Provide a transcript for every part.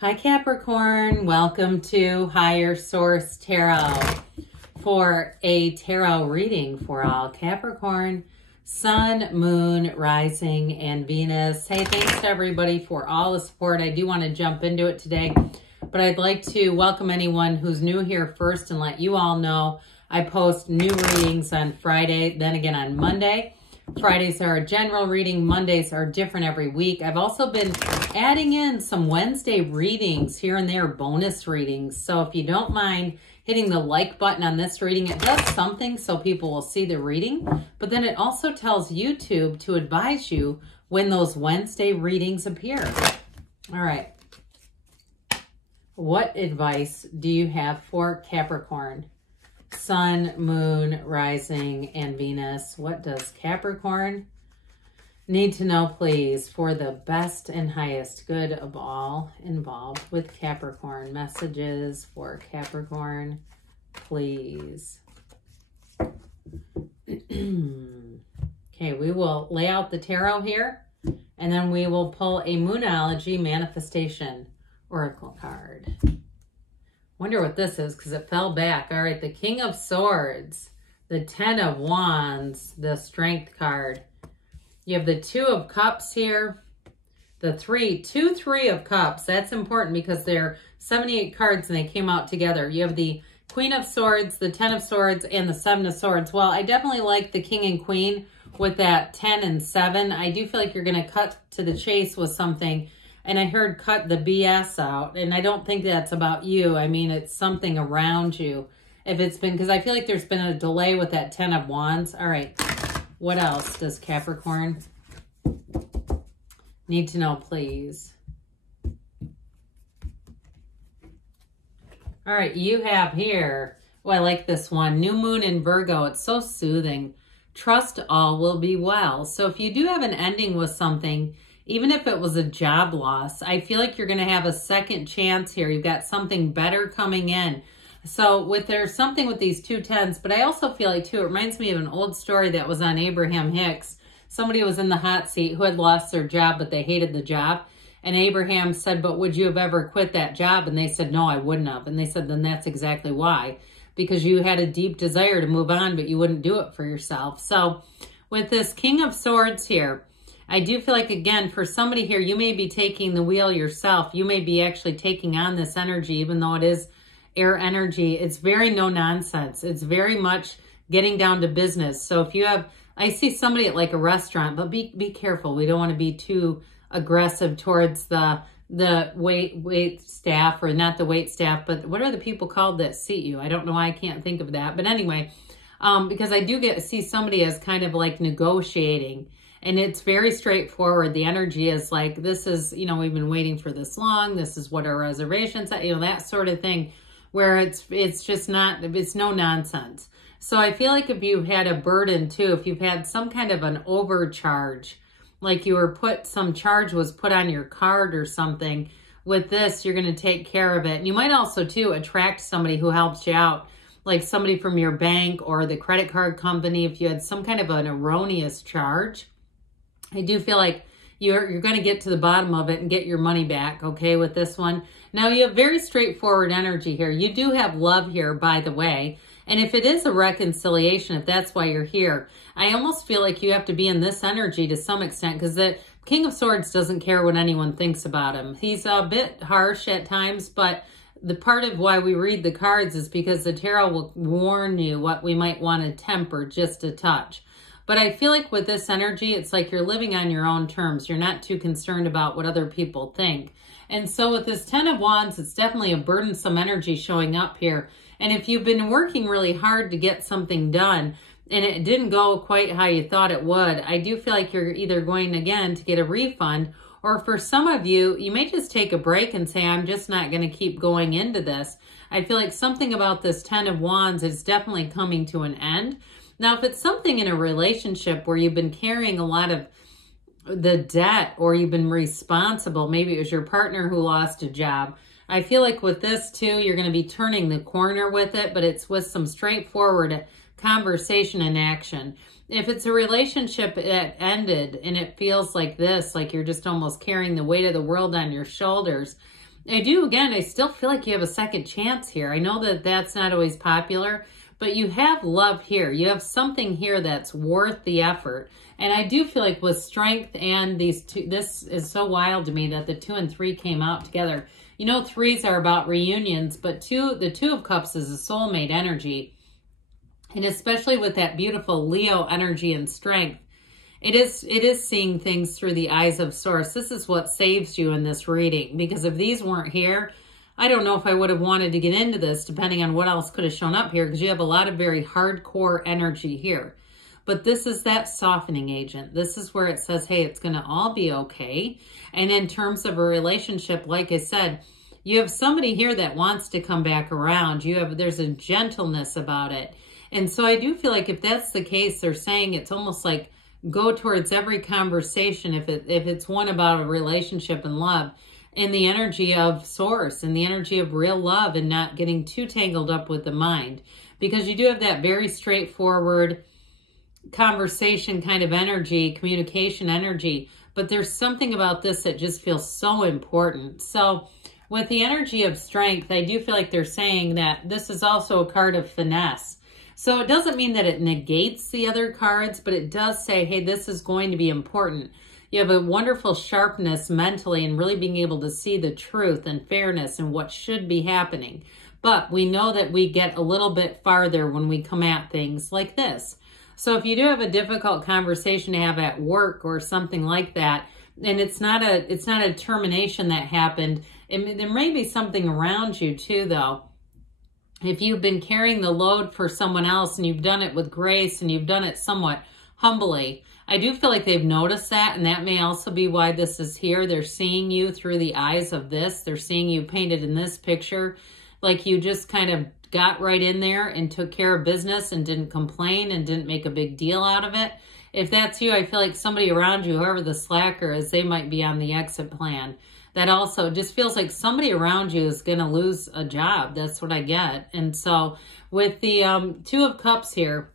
Hi Capricorn, welcome to Higher Source Tarot for a tarot reading for all Capricorn, Sun, Moon, Rising, and Venus. Hey, thanks to everybody for all the support. I do want to jump into it today, but I'd like to welcome anyone who's new here first and let you all know I post new readings on Friday, then again on Monday. Fridays are a general reading. Mondays are different every week. I've also been adding in some Wednesday readings here and there, bonus readings. So if you don't mind hitting the like button on this reading, it does something so people will see the reading. But then it also tells YouTube to advise you when those Wednesday readings appear. All right. What advice do you have for Capricorn? Sun, Moon, Rising, and Venus. What does Capricorn need to know, please, for the best and highest good of all involved with Capricorn? Messages for Capricorn, please. Okay, we will lay out the tarot here, and then we will pull a Moonology Manifestation Oracle card. Wonder what this is because it fell back. All right, the King of Swords, the Ten of Wands, the Strength card. You have the Two of Cups here, the Two, Three of Cups. That's important because they're 78 cards and they came out together. You have the Queen of Swords, the Ten of Swords, and the Seven of Swords. Well, I definitely like the King and Queen with that 10 and 7. I do feel like you're going to cut to the chase with something. And I heard cut the BS out. And I don't think that's about you. I mean, it's something around you. If it's been, because I feel like there's been a delay with that 10 of Wands. All right. What else does Capricorn need to know, please? All right. You have here, oh, I like this one. New Moon in Virgo. It's so soothing. Trust all will be well. So if you do have an ending with something, even if it was a job loss, I feel like you're going to have a second chance here. You've got something better coming in. So there's something with these 2 10s, but I also feel like too, it reminds me of an old story that was on Abraham Hicks. Somebody was in the hot seat who had lost their job, but they hated the job. And Abraham said, but would you have ever quit that job? And they said, no, I wouldn't have. And they said, then that's exactly why. Because you had a deep desire to move on, but you wouldn't do it for yourself. So with this King of Swords here, I do feel like, again, for somebody here, you may be taking the wheel yourself. You may be actually taking on this energy, even though it is air energy. It's very no nonsense. It's very much getting down to business. So if you have, I see somebody at like a restaurant, but be careful. We don't want to be too aggressive towards the wait staff, or not the wait staff, but what are the people called that seat you? I don't know why I can't think of that. But anyway, because I do see somebody as kind of like negotiating. And it's very straightforward. The energy is like, this is, you know, we've been waiting for this long. This is what our reservations are, you know, that sort of thing, where it's just not, it's no nonsense. So I feel like if you've had a burden too, if you've had some kind of an overcharge, like you were some charge was put on your card or something, with this, you're going to take care of it. And you might also too attract somebody who helps you out, like somebody from your bank or the credit card company. If you had some kind of an erroneous charge, I do feel like you're going to get to the bottom of it and get your money back, okay, with this one. Now, you have very straightforward energy here. You do have love here, by the way. And if it is a reconciliation, if that's why you're here, I almost feel like you have to be in this energy to some extent, because the King of Swords doesn't care what anyone thinks about him. He's a bit harsh at times, but the part of why we read the cards is because the tarot will warn you what we might want to temper just a touch. But I feel like with this energy, it's like you're living on your own terms. You're not too concerned about what other people think. And so with this 10 of Wands, it's definitely a burdensome energy showing up here. And if you've been working really hard to get something done and it didn't go quite how you thought it would, I do feel like you're either going, again, to get a refund, or for some of you, you may just take a break and say, I'm just not going to keep going into this. I feel like something about this 10 of Wands is definitely coming to an end. Now, if it's something in a relationship where you've been carrying a lot of the debt, or you've been responsible, maybe it was your partner who lost a job, I feel like with this too, you're going to be turning the corner with it, but it's with some straightforward conversation and action. If it's a relationship that ended and it feels like this, like you're just almost carrying the weight of the world on your shoulders, I do, again, I still feel like you have a second chance here. I know that that's not always popular, but you have love here. You have something here that's worth the effort. And I do feel like with strength and these two, this is so wild to me that the 2 and 3 came out together. You know, 3s are about reunions, but the 2 of Cups is a soulmate energy. And especially with that beautiful Leo energy and strength, it is seeing things through the eyes of Source. This is what saves you in this reading, because if these weren't here, I don't know if I would have wanted to get into this, depending on what else could have shown up here, because you have a lot of very hardcore energy here. But this is that softening agent. This is where it says, hey, it's going to all be okay. And in terms of a relationship, like I said, you have somebody here that wants to come back around. There's a gentleness about it. And so I do feel like if that's the case, they're saying it's almost like go towards every conversation, if it's one about a relationship and love, in the energy of Source, and the energy of real love, and not getting too tangled up with the mind. Because you do have that very straightforward conversation kind of energy, communication energy, but there's something about this that just feels so important. So with the energy of strength, I do feel like they're saying that this is also a card of finesse. So it doesn't mean that it negates the other cards, but it does say, hey, this is going to be important. You have a wonderful sharpness mentally and really being able to see the truth and fairness and what should be happening. But we know that we get a little bit farther when we come at things like this. So if you do have a difficult conversation to have at work or something like that, and it's not a termination that happened, there may be something around you too, though. If you've been carrying the load for someone else and you've done it with grace and you've done it somewhat humbly, I do feel like they've noticed that, and that may also be why this is here. They're seeing you through the eyes of this. They're seeing you painted in this picture, like you just kind of got right in there and took care of business and didn't complain and didn't make a big deal out of it. If that's you, I feel like somebody around you, whoever the slacker is, they might be on the exit plan. That also just feels like somebody around you is going to lose a job. That's what I get. And so with the 2 of Cups here,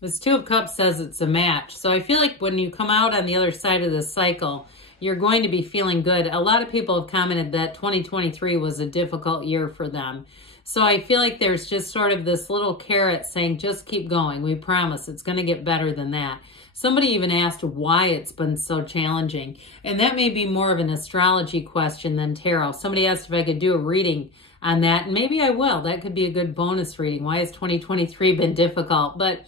this 2 of Cups says it's a match. So I feel like when you come out on the other side of this cycle, you're going to be feeling good. A lot of people have commented that 2023 was a difficult year for them. So I feel like there's just sort of this little carrot saying, just keep going. We promise it's going to get better than that. Somebody even asked why it's been so challenging. And that may be more of an astrology question than tarot. Somebody asked if I could do a reading on that. And maybe I will. That could be a good bonus reading. Why has 2023 been difficult? But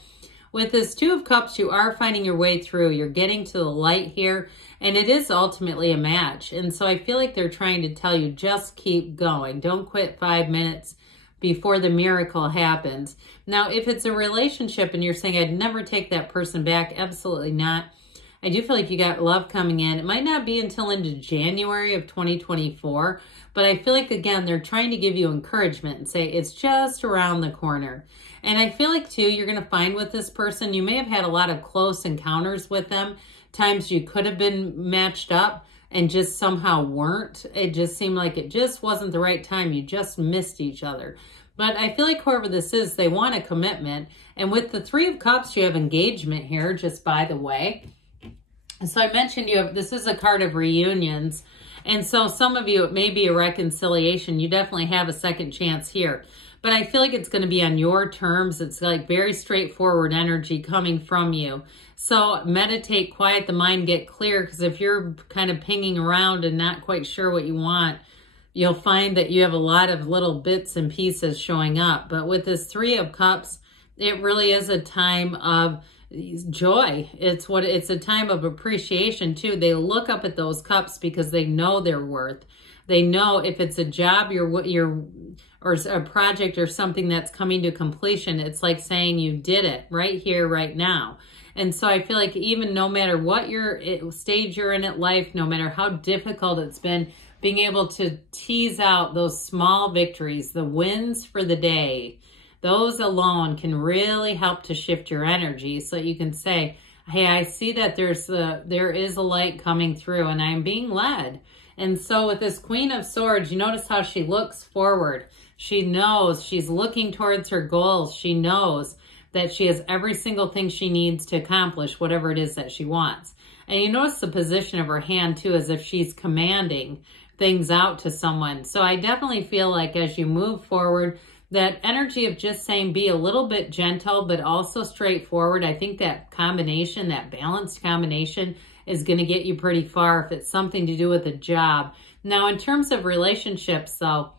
with this 2 of Cups, you are finding your way through. You're getting to the light here. And it is ultimately a match. And so I feel like they're trying to tell you, just keep going. Don't quit 5 minutes before the miracle happens. Now, if it's a relationship and you're saying, I'd never take that person back, absolutely not. I do feel like you got love coming in. It might not be until into January of 2024, but I feel like, again, they're trying to give you encouragement and say, it's just around the corner. And I feel like, too, you're going to find with this person, you may have had a lot of close encounters with them, times you could have been matched up and just somehow weren't. It just seemed like it just wasn't the right time. You just missed each other. But I feel like whoever this is, they want a commitment. And with the 3 of Cups, you have engagement here, just by the way. So I mentioned this is a card of reunions. And so some of you, it may be a reconciliation. You definitely have a second chance here. But I feel like it's going to be on your terms. It's like very straightforward energy coming from you. So meditate, quiet the mind, get clear. Because if you're kind of pinging around and not quite sure what you want, you'll find that you have a lot of little bits and pieces showing up. But with this 3 of Cups, it really is a time of joy. It's a time of appreciation too. They look up at those cups because they know their worth. They know if it's a job or a project or something that's coming to completion, it's like saying you did it right here, right now. And so I feel like even no matter what stage you're in life, no matter how difficult it's been, being able to tease out those small victories, the wins for the day, those alone can really help to shift your energy so you can say, hey, I see that there is a light coming through and I'm being led. And so with this Queen of Swords, you notice how she looks forward. She knows she's looking towards her goals. She knows that she has every single thing she needs to accomplish whatever it is that she wants. And you notice the position of her hand too, as if she's commanding things out to someone. So I definitely feel like as you move forward, that energy of just saying be a little bit gentle, but also straightforward. I think that combination, that balanced combination is going to get you pretty far if it's something to do with a job. Now, in terms of relationships, though,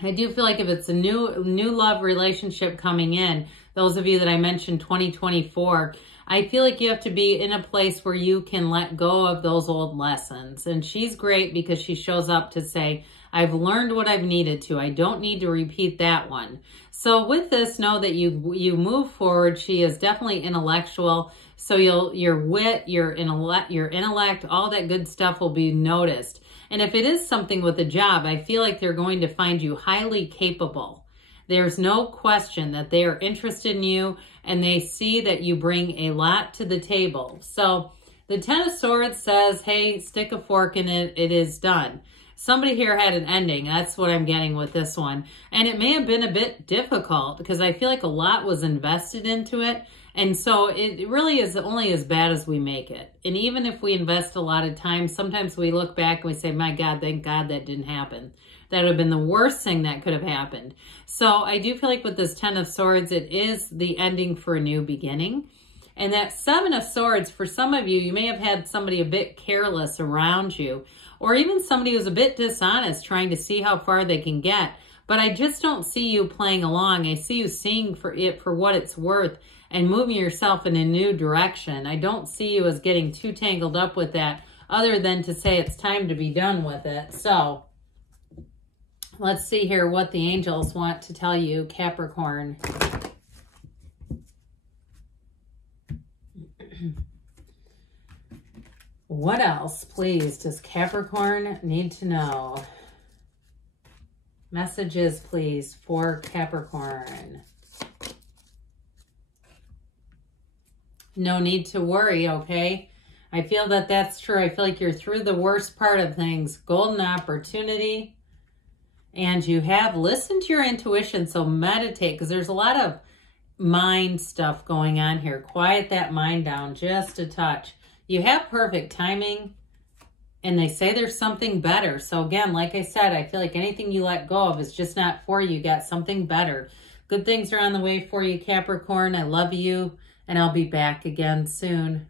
I do feel like if it's a new love relationship coming in, those of you that I mentioned 2024, I feel like you have to be in a place where you can let go of those old lessons. And she's great because she shows up to say, I've learned what I've needed to. I don't need to repeat that one. So with this, know that you move forward. She is definitely intellectual. So your wit, your intellect, all that good stuff will be noticed. And if it is something with a job, I feel like they're going to find you highly capable. There's no question that they are interested in you and they see that you bring a lot to the table. So the Ten of Swords says, hey, stick a fork in it. It is done. Somebody here had an ending. That's what I'm getting with this one. And it may have been a bit difficult because I feel like a lot was invested into it. And so it really is only as bad as we make it. And even if we invest a lot of time, sometimes we look back and we say, my God, thank God that didn't happen. That would have been the worst thing that could have happened. So I do feel like with this Ten of Swords, it is the ending for a new beginning. And that Seven of Swords, for some of you, you may have had somebody a bit careless around you, or even somebody who's a bit dishonest trying to see how far they can get. But I just don't see you playing along. I see you seeing for it for what it's worth and moving yourself in a new direction. I don't see you as getting too tangled up with that other than to say it's time to be done with it. So let's see here what the angels want to tell you, Capricorn. What else, please, does Capricorn need to know? Messages, please, for Capricorn. No need to worry, okay? I feel that that's true. I feel like you're through the worst part of things. Golden opportunity. And you have listened to your intuition, so meditate, because there's a lot of mind stuff going on here. Quiet that mind down just a touch. You have perfect timing, and they say there's something better. So again, like I said, I feel like anything you let go of is just not for you. You got something better. Good things are on the way for you, Capricorn. I love you, and I'll be back again soon.